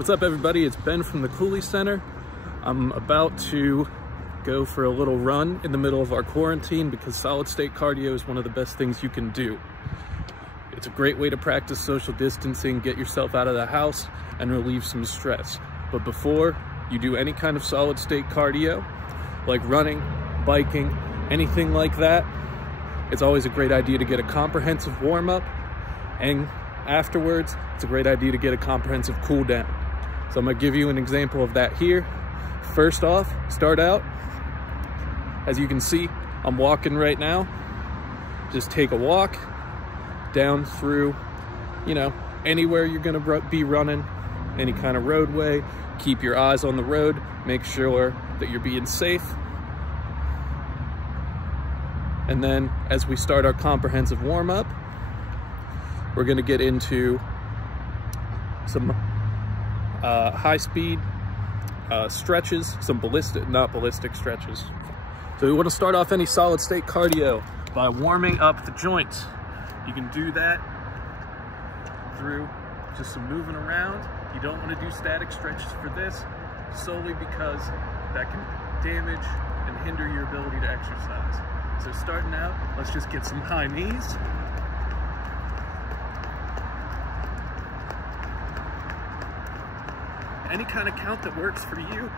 What's up, everybody? It's Ben from the Cooley Center. I'm about to go for a little run in the middle of our quarantine because solid state cardio is one of the best things you can do. It's a great way to practice social distancing, get yourself out of the house, and relieve some stress. But before you do any kind of solid state cardio, like running, biking, anything like that, it's always a great idea to get a comprehensive warm-up, and afterwards, it's a great idea to get a comprehensive cool down. So I'm gonna give you an example of that here. First off, start out. As you can see, I'm walking right now. Just take a walk down through, anywhere you're gonna be running, any kind of roadway. Keep your eyes on the road. Make sure that you're being safe. And then as we start our comprehensive warm-up, we're gonna get into some high-speed stretches, some not ballistic stretches. So we want to start off any solid state cardio by warming up the joints. You can do that through just some moving around. You don't want to do static stretches for this, solely because that can damage and hinder your ability to exercise. So starting out, let's just get some high knees. Any kind of count that works for you.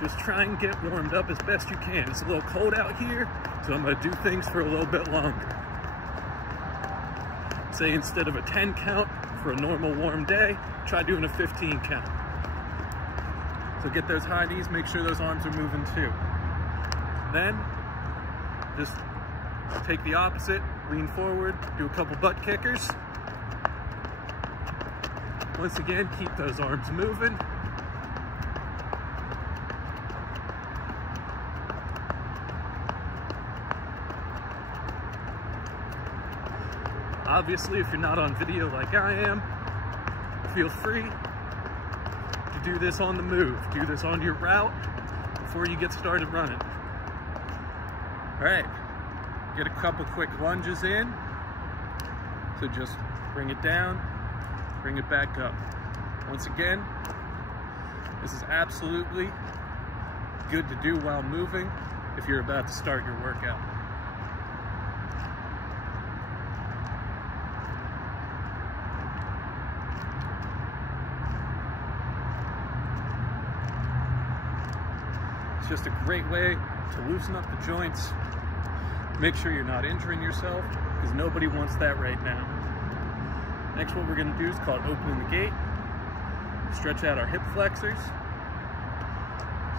Just try and get warmed up as best you can. It's a little cold out here, so I'm gonna do things for a little bit longer. Say instead of a 10 count for a normal warm day, try doing a 15 count. So get those high knees, make sure those arms are moving too. Then, just take the opposite, lean forward, do a couple butt kickers. Once again, keep those arms moving. Obviously, if you're not on video like I am, feel free to do this on the move. Do this on your route before you get started running. All right, get a couple quick lunges in. So just bring it down, bring it back up. Once again, this is absolutely good to do while moving if you're about to start your workout. It's just a great way to loosen up the joints. Make sure you're not injuring yourself, because nobody wants that right now. Next, what we're gonna do is called opening the gate. Stretch out our hip flexors.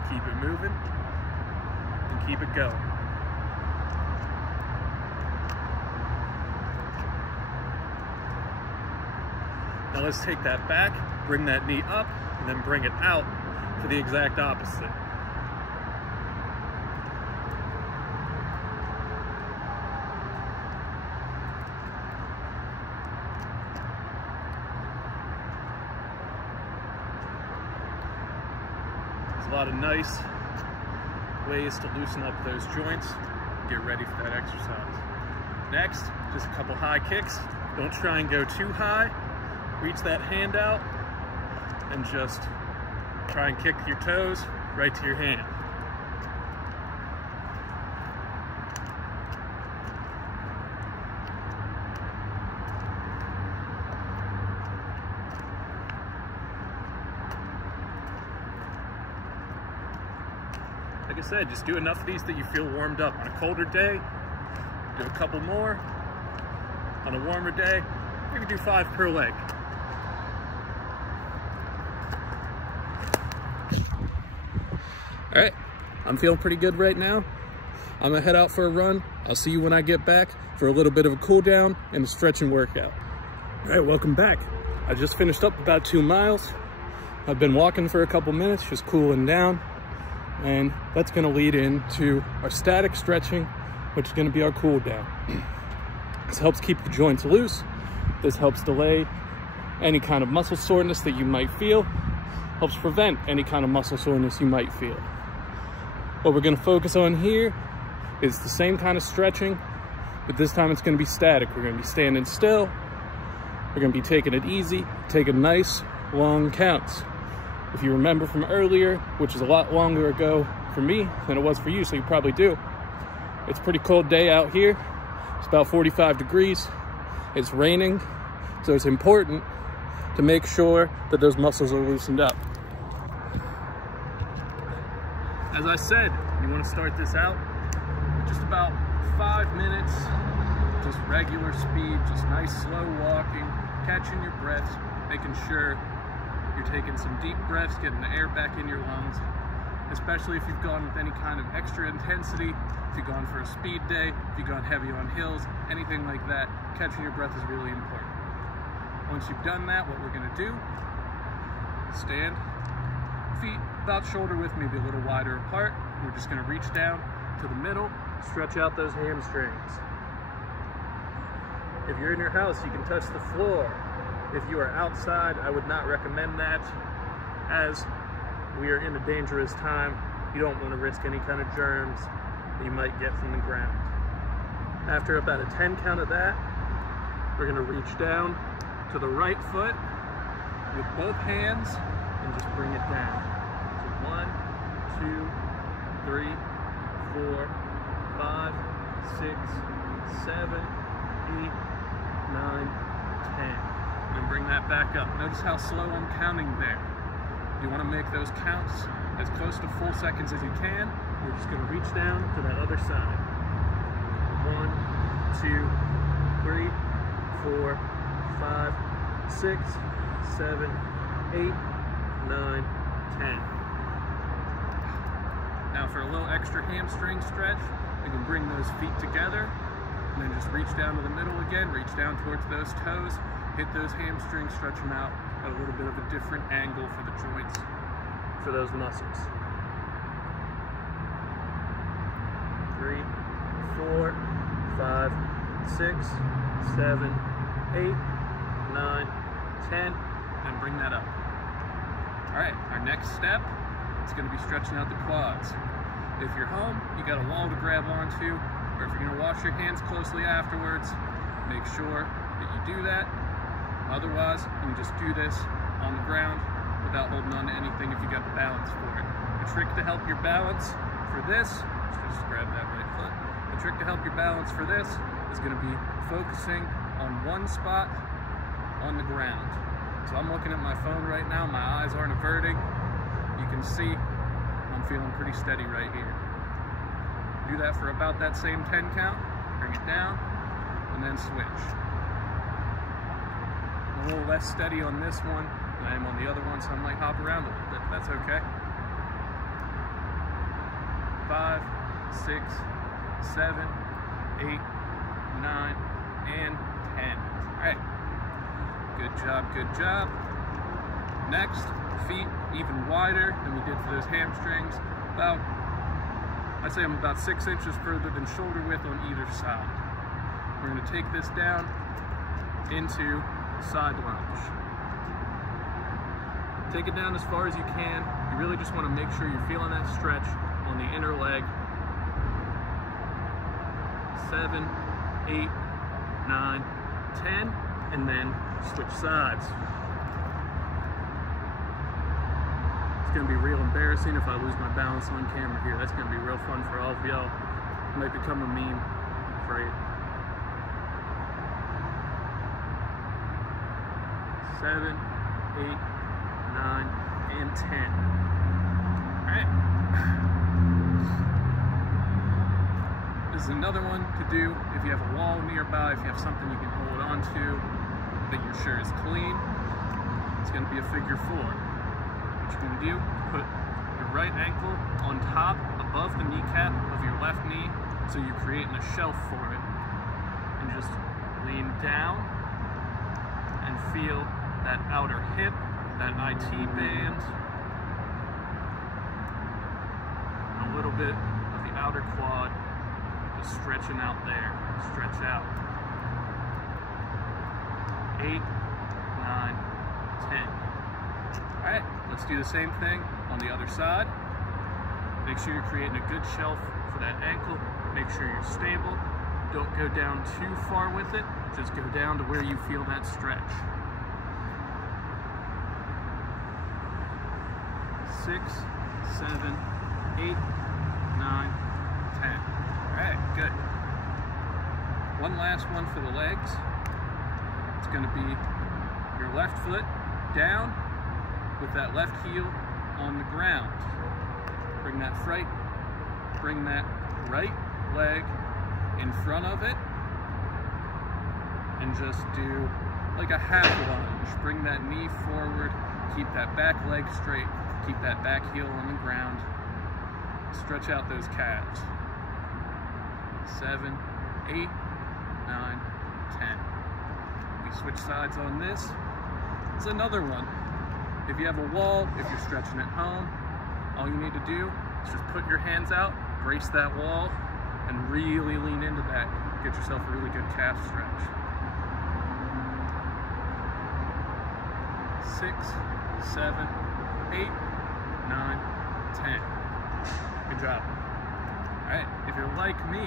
Keep it moving and keep it going. Now let's take that back, bring that knee up, and then bring it out for the exact opposite. A lot of nice ways to loosen up those joints, get ready for that exercise. Next, just a couple high kicks. Don't try and go too high. Reach that hand out and just try and kick your toes right to your hand. Like I said, just do enough of these that you feel warmed up. On a colder day, do a couple more. On a warmer day, maybe do 5 per leg. All right, I'm feeling pretty good right now. I'm gonna head out for a run. I'll see you when I get back for a little bit of a cool down and a stretching workout. All right, welcome back. I just finished up about 2 miles. I've been walking for a couple minutes, just cooling down. And that's gonna lead into our static stretching, which is gonna be our cool down. This helps keep the joints loose. This helps delay any kind of muscle soreness that you might feel. Helps prevent any kind of muscle soreness you might feel. What we're gonna focus on here is the same kind of stretching, but this time it's gonna be static. We're gonna be standing still. We're gonna be taking it easy, take a nice, long counts. If you remember from earlier, which is a lot longer ago for me than it was for you, so you probably do. It's a pretty cold day out here. It's about 45 degrees. It's raining, so it's important to make sure that those muscles are loosened up. As I said, you want to start this out with just about 5 minutes, just regular speed, just nice slow walking, catching your breaths, making sure you're taking some deep breaths, getting the air back in your lungs, especially if you've gone with any kind of extra intensity, if you've gone for a speed day, if you've gone heavy on hills, anything like that, catching your breath is really important. Once you've done that, what we're gonna do, stand, feet about shoulder width, maybe a little wider apart. We're just gonna reach down to the middle, stretch out those hamstrings. If you're in your house, you can touch the floor. If you are outside, I would not recommend that, as we are in a dangerous time. You don't want to risk any kind of germs that you might get from the ground. After about a 10 count of that, we're going to reach down to the right foot with both hands and just bring it down. So 1, 2, 3, 4, 5, 6, 7, 8, 9, 10. And bring that back up. Notice how slow I'm counting there. You want to make those counts as close to full seconds as you can. We're just going to reach down to that other side. 1, 2, 3, 4, 5, 6, 7, 8, 9, 10. Now for a little extra hamstring stretch, we can bring those feet together and then just reach down to the middle again, reach down towards those toes, hit those hamstrings, stretch them out at a little bit of a different angle for the joints, for those muscles. 3, 4, 5, 6, 7, 8, 9, 10, and bring that up. All right, our next step is going to be stretching out the quads. If you're home, you got a wall to grab onto, or if you're going to wash your hands closely afterwards, make sure that you do that. Otherwise, you can just do this on the ground without holding on to anything if you got the balance for it. The trick to help your balance for this, just grab that right foot. The trick to help your balance for this is going to be focusing on one spot on the ground. So I'm looking at my phone right now, my eyes aren't averting. You can see I'm feeling pretty steady right here. Do that for about that same 10 count, bring it down, and then switch. A little less steady on this one than I am on the other one, so I might hop around a little bit. That's okay. 5, 6, 7, 8, 9, and 10. All right. Good job, good job. Next, feet even wider than we did for those hamstrings. I'd say I'm about 6 inches further than shoulder width on either side. We're going to take this down into side lunge. Take it down as far as you can. You really just want to make sure you're feeling that stretch on the inner leg. 7, 8, 9, 10, and then switch sides. It's going to be real embarrassing if I lose my balance on camera here. That's going to be real fun for all of y'all. It might become a meme, I'm afraid. 7, 8, 9, and 10. All right. This is another one to do if you have a wall nearby, if you have something you can hold on to that you're sure is clean. It's going to be a figure 4. What you're going to do, put your right ankle on top, above the kneecap of your left knee, so you're creating a shelf for it. And just lean down and feel that outer hip, that IT band, a little bit of the outer quad, just stretching out there, stretch out. 8, 9, 10. All right, let's do the same thing on the other side. Make sure you're creating a good shelf for that ankle. Make sure you're stable. Don't go down too far with it. Just go down to where you feel that stretch. 6, 7, 8, 9, 10. All right, good. One last one for the legs. It's going to be your left foot down with that left heel on the ground. Bring that right leg in front of it and just do like a half lunge. Bring that knee forward, keep that back leg straight, keep that back heel on the ground. Stretch out those calves. 7, 8, 9, 10. We switch sides on this. It's another one. If you have a wall, if you're stretching at home, all you need to do is just put your hands out, brace that wall, and really lean into that. Get yourself a really good calf stretch. 6, 7, 8, 9, 10. Good job. All right, if you're like me,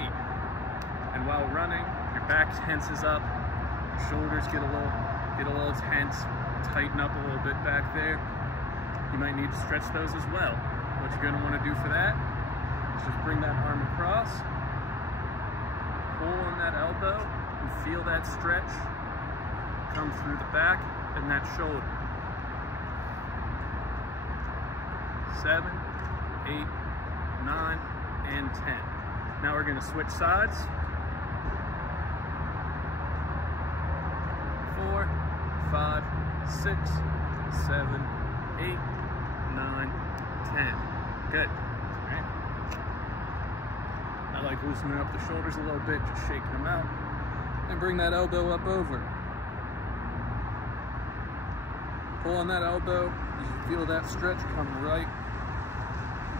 and while running, your back tenses up, your shoulders get a little tense, tighten up a little bit back there, you might need to stretch those as well. What you're going to want to do for that is just bring that arm across, pull on that elbow, and feel that stretch come through the back and that shoulder. 7, 8, 9, and 10. Now we're going to switch sides. 4, 5, 6, 7, 8, 9, 10. Good. All right. I like loosening up the shoulders a little bit, just shaking them out. And bring that elbow up over. Pull on that elbow. You feel that stretch come right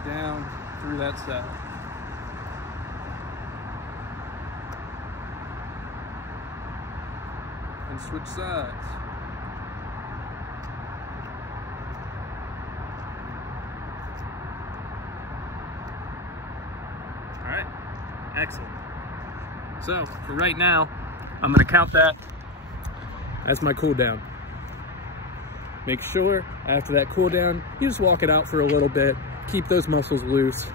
down through that side. And switch sides. All right, excellent. So for right now, I'm gonna count that as my cool down. Make sure after that cool down, you just walk it out for a little bit, keep those muscles loose.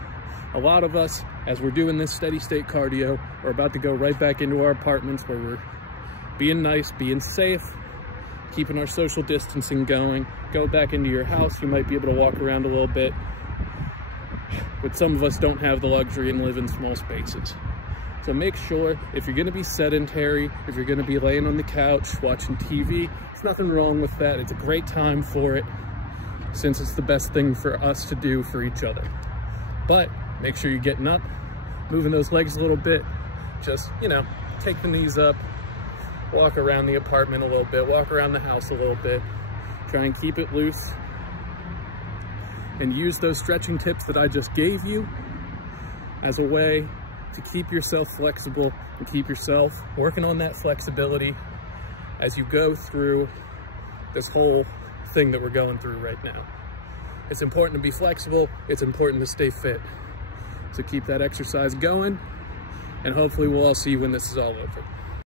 A lot of us, as we're doing this steady state cardio, are about to go right back into our apartments where we're being nice, being safe, keeping our social distancing going. Go back into your house, you might be able to walk around a little bit. But some of us don't have the luxury and live in small spaces. So make sure, if you're gonna be sedentary, if you're gonna be laying on the couch, watching TV, there's nothing wrong with that. It's a great time for it, since it's the best thing for us to do for each other. But make sure you're getting up, moving those legs a little bit, just, you know, take the knees up, walk around the apartment a little bit, walk around the house a little bit, try and keep it loose, and use those stretching tips that I just gave you as a way to keep yourself flexible and keep yourself working on that flexibility as you go through this whole thing that we're going through right now. It's important to be flexible, it's important to stay fit. So keep that exercise going, and hopefully we'll all see you when this is all over.